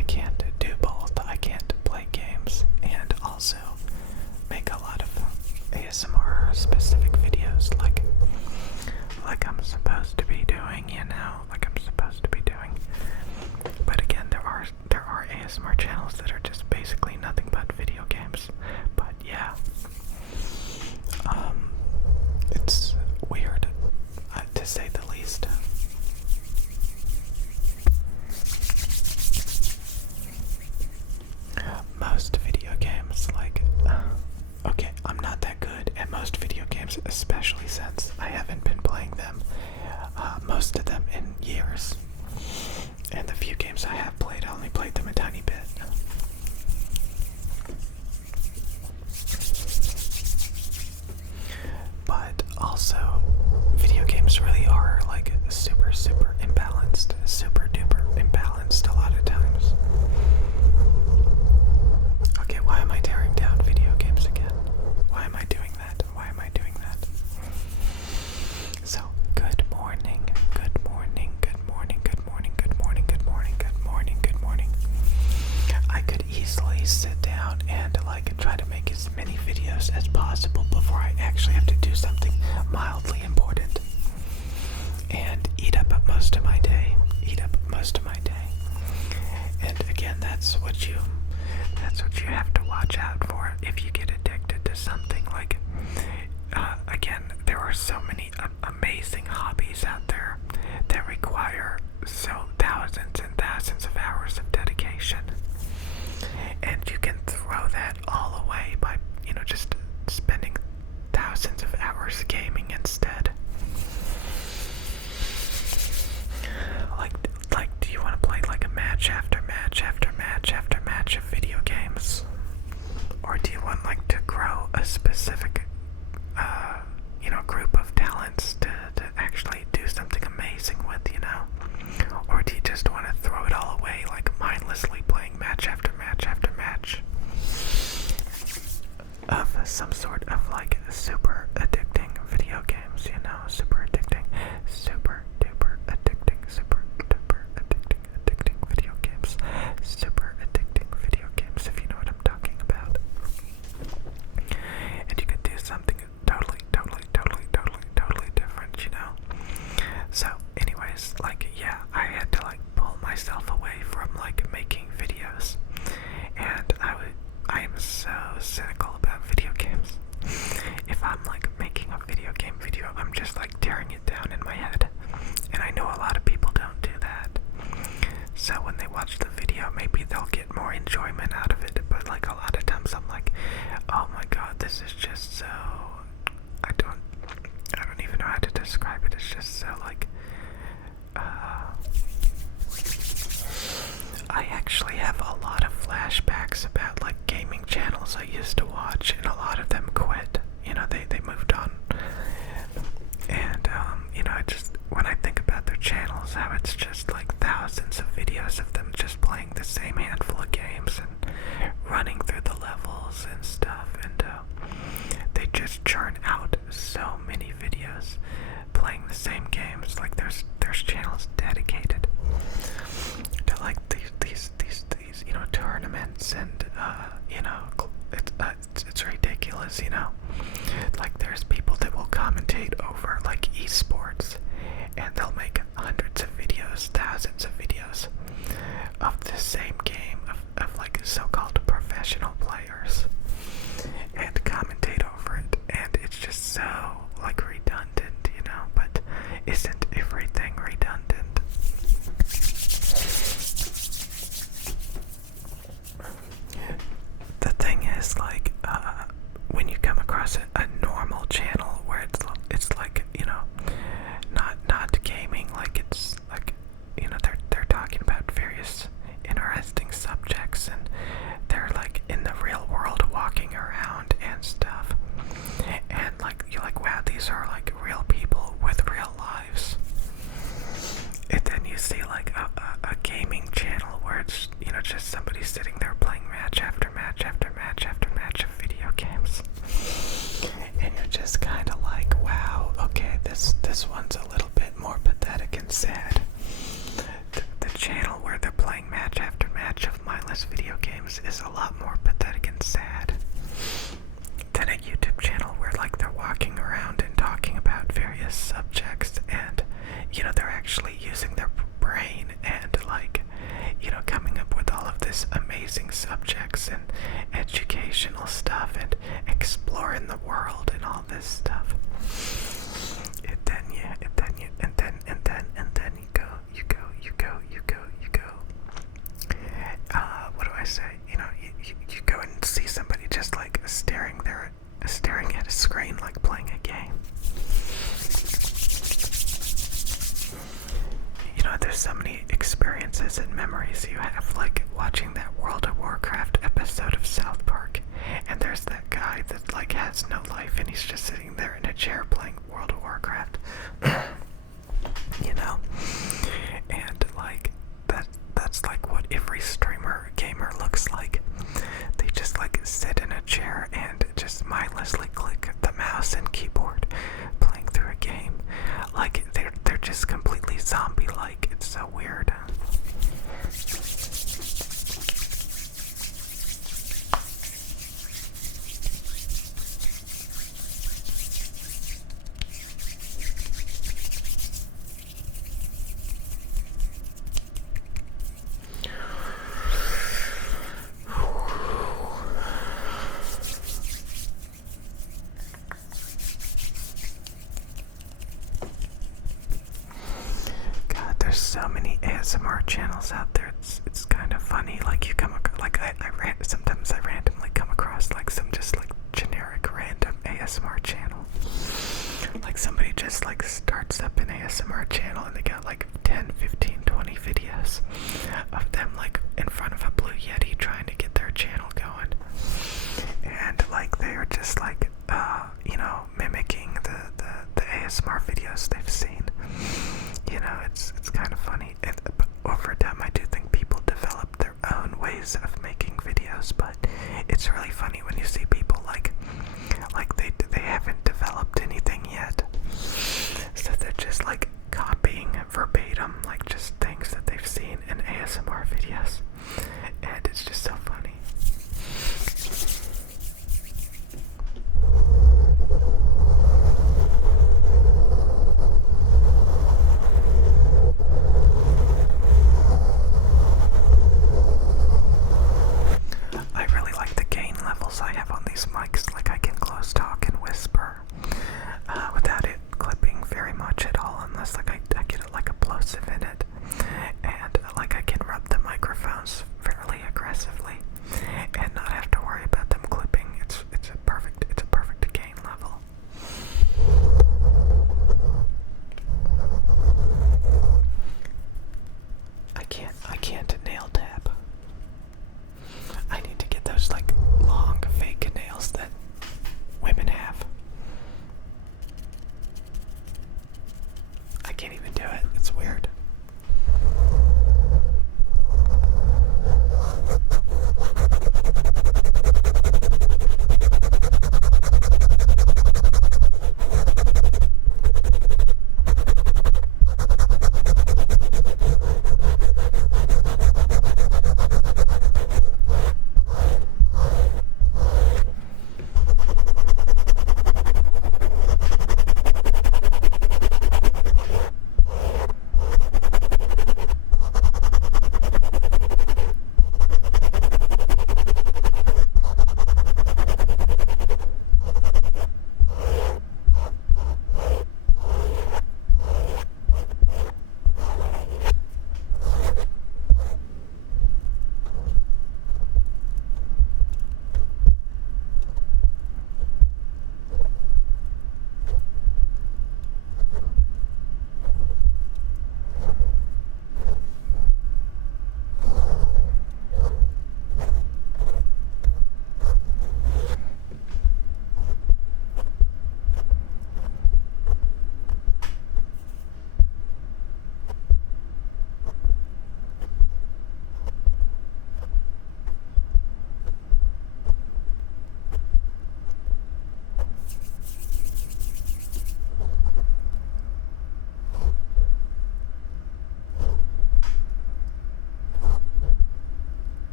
I can't do both. I can't play games and also make a lot of ASMR specific videos like I'm supposed to be doing, like I'm supposed to be doing. But again, there are ASMR channels that are just basically nothing but video games. But yeah, it's weird, to say the least. Most video games, okay, I'm not that good at most video games, especially since I haven't been playing them, most of them in years. And the few games I have played, I only played them a tiny bit. But also, video games really are like super, super imbalanced, super duper imbalanced a lot of times. Okay, why am I tearing down video games again? Why am I doing that? Why am I doing that? So, good morning, good morning, good morning, good morning, good morning, good morning, good morning, good morning. I could easily sit down and try to make as many videos as possible before I actually have to do something mildly important. And eat up most of my day. And again, that's what you have to watch out for if you get addicted to something. Again, there are so many amazing hobbies out there that require thousands and thousands of hours of dedication. And you can throw that all away by, just spending thousands of hours gaming instead. Do you want to play a match after match after match after match of video games? Or do you want to grow a specific group of talents to actually do something amazing with, Or do you just want to throw it all away, mindlessly playing match after match after match of some sort of super addicting video games, super addicting, super duper addicting, super duper addicting video games, super addicting video games, if you know what I'm talking about. And you could do something totally different, So anyways, yeah, I had to pull myself away from making videos. And I am so cynical about video games. If I'm making a video game video, I'm just tearing it down in my head. And I know a lot of people don't do that. So when they watch the video, maybe they'll get more enjoyment out of it. But a lot of times I'm oh my god, this is just so, I don't even know how to describe it. It's just so I actually have a lot of flashbacks about gaming channels I used to watch, and a lot of them quit. They moved on. And when I think about their channels, how it's just thousands of videos of them just playing the same handful of games and running through the levels and stuff, and they just churn out so many videos playing the same games. There's channels dedicated to these tournaments, and it's ridiculous. There's people that will commentate over esports, and they'll make hundreds of videos, thousands of videos of the same game of so-called professional players, and commentate over it. And it's just so redundant, but isn't everything redundant? The thing is, when you come across a normal channel where it's not gaming, it's they're talking about various interesting subjects, and they're in the real world walking around and stuff, and you're wow, these are real people with real lives. And then you see a gaming channel where it's just somebody sitting there playing match after match after match after match of video games, and you're just kind of wow, okay, this one's a little bit more pathetic and sad. The channel where they're playing match after match of mindless video games is a lot more pathetic and sad than a YouTube channel where like they're walking around and talking about various subjects, and you know, they're actually using their brain and like, you know, coming up with all of this amazing subjects and educational stuff and exploring the world and all this stuff. And then you go. What do I say? You know, you go and see somebody just like staring at a screen like playing a game. You know, there's so many experiences and memories you have, like watching that World of Warcraft episode of South Park, and there's that guy that like has no life and he's just sitting there in a chair playing World of Warcraft. You know? And like that's like what every streamer gamer looks like. They just like sit in a chair and just mindlessly click the mouse and keyboard playing through a game. Like they're just completely zombie-like. It's so weird. God, there's so many ASMR channels out there. It's kind of funny. Like you come across, like sometimes I randomly come across like some just like generic random ASMR channel. Like somebody just like starts up an ASMR channel and they got like 10, 15, 20 videos of them like in front of a Blue Yeti trying to get their channel going. And like they are just like you know, mimicking the ASMR videos they've seen. You know, it's kind of funny. But over time, I do think people develop their own ways of making videos, but it's really funny when you see people like they haven't developed anything yet, so they're just like copying verbatim like just things that they've seen in ASMR videos, and it's just so funny. I really like the gain levels I have on these mics. Like I can close talk and whisper without it clipping very much at all, unless like I get it like a plosive in it, and like I can rub the microphones fairly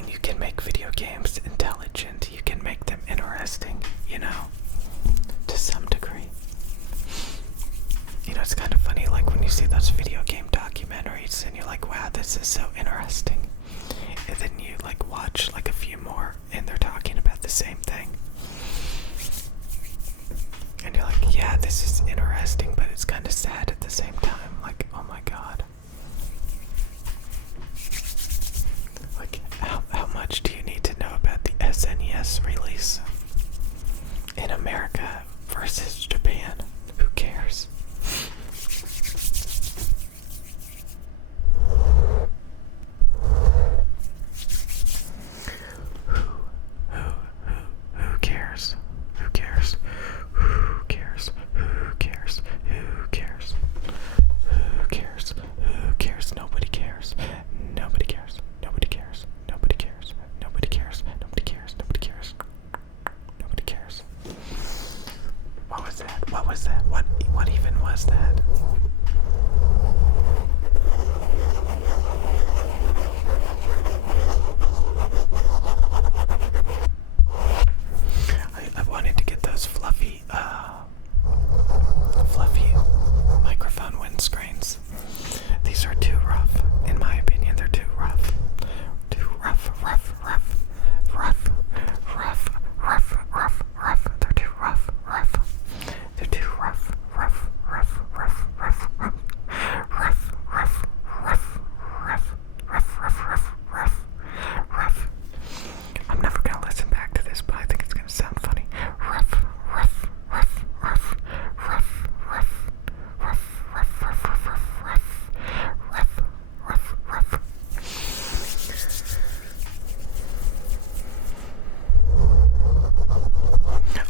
mean, you can make video games intelligent, you can make them interesting, you know, to some degree. You know, it's kind of funny, like when you see those video game documentaries and you're like, wow, this is so interesting. And then you like watch like a few more and they're talking about the same thing. And you're like, yeah, this is interesting, but it's kind of sad at the same time. Like, oh my god. Like, how much do you need to know about the SNES release in America versus Japan? Who cares? Who cares? Who cares? Who cares? Who cares? Who cares? Who cares? Who cares? Nobody cares. Nobody cares. Nobody cares. Nobody cares. Nobody cares. Nobody cares. Nobody cares. Nobody cares. What was that? What was that? What even was that? I wanted to get those fluffy microphone windscreens. These are too rough, in my opinion. They're too rough. Too rough. They're too rough. They're too rough. I'm never gonna listen back to this, but I think it's gonna sound funny. Rough.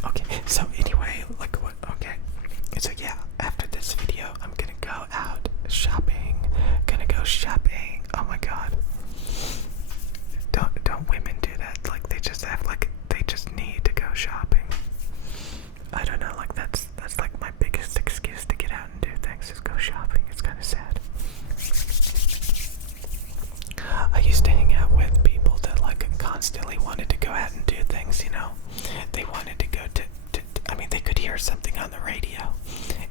Okay, so anyway, like what? Okay, so yeah, after this video, I'm gonna go out shopping. Gonna go shopping. Oh my god. Don't women do that? Like they just need to go shopping. I don't know, like that's like my biggest excuse to get out and do things is go shopping. It's kind of sad. I used to hang out with people that like constantly wanted to go out and do things, you know. They wanted to go to I mean, they could hear something on the radio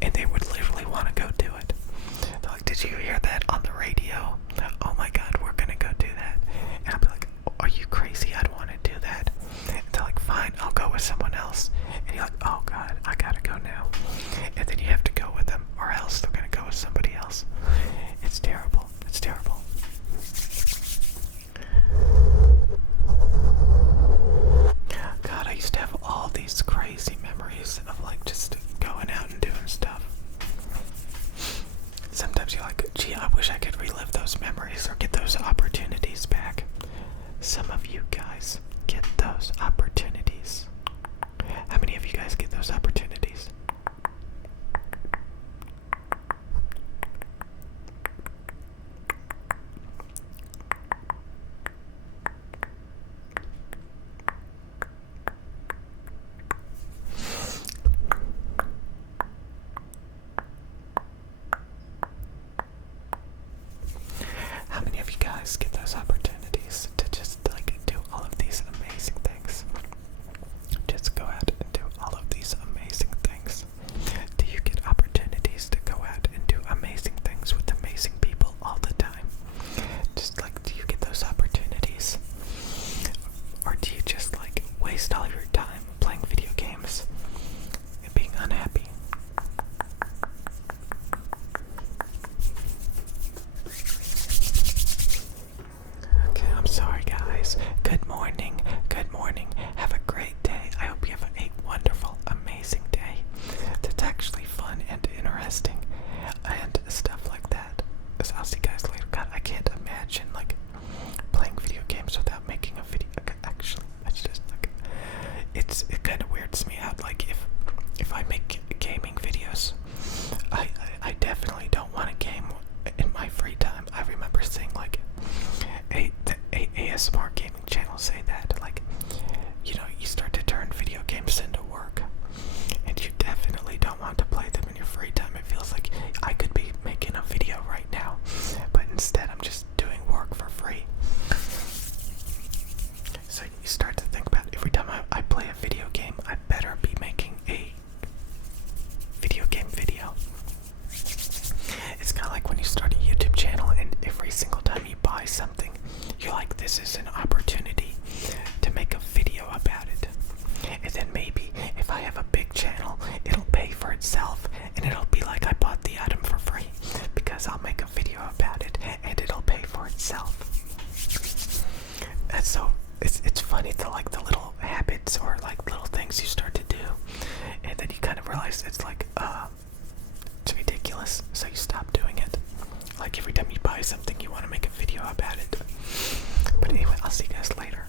and they would literally want to go do it. They're like, did you hear that on the radio? Oh my god, we're gonna go do that. And I'll be like, are you crazy? I don't want to do that. And they're like, fine, I'll go with someone else. And you're like, oh god, I gotta go now. And then you have to go with them or else they're gonna go with somebody else. It's terrible. It's terrible. God, I used to have all these crazy memories of like just going out and doing stuff. Sometimes you're like, gee, I wish I could relive those memories or get those opportunities back. Some of you guys get those opportunities. How many of you guys get those opportunities? How many of you guys get those opportunities to just like do all of these amazing things? Just go out and do all of these amazing things. Do you get opportunities to go out and do amazing things with amazing people all the time? Just like, do you get those opportunities? Or do you just like waste all your time playing video games and being unhappy? Okay, I'm sorry guys. Good morning. Good morning. Have a great day. I hope you have a wonderful, amazing day that's actually fun and interesting and stuff like that. So I'll see you guys later. God, I can't imagine like playing video games without making a video. Actually, it's just like it kind of weirds me out. Like if I make gaming videos, I definitely don't want to game in my free time. I remember seeing like a ASMR gaming channel say that, like, you know, you start to turn video games into work, and you definitely don't want to play them in your free time. It feels like I could be making a video right now, but instead I'm just doing work for free. to like the little habits or like little things you start to do, and then you kind of realize it's like it's ridiculous, so you stop doing it. Like every time you buy something, you want to make a video about it. But anyway, I'll see you guys later.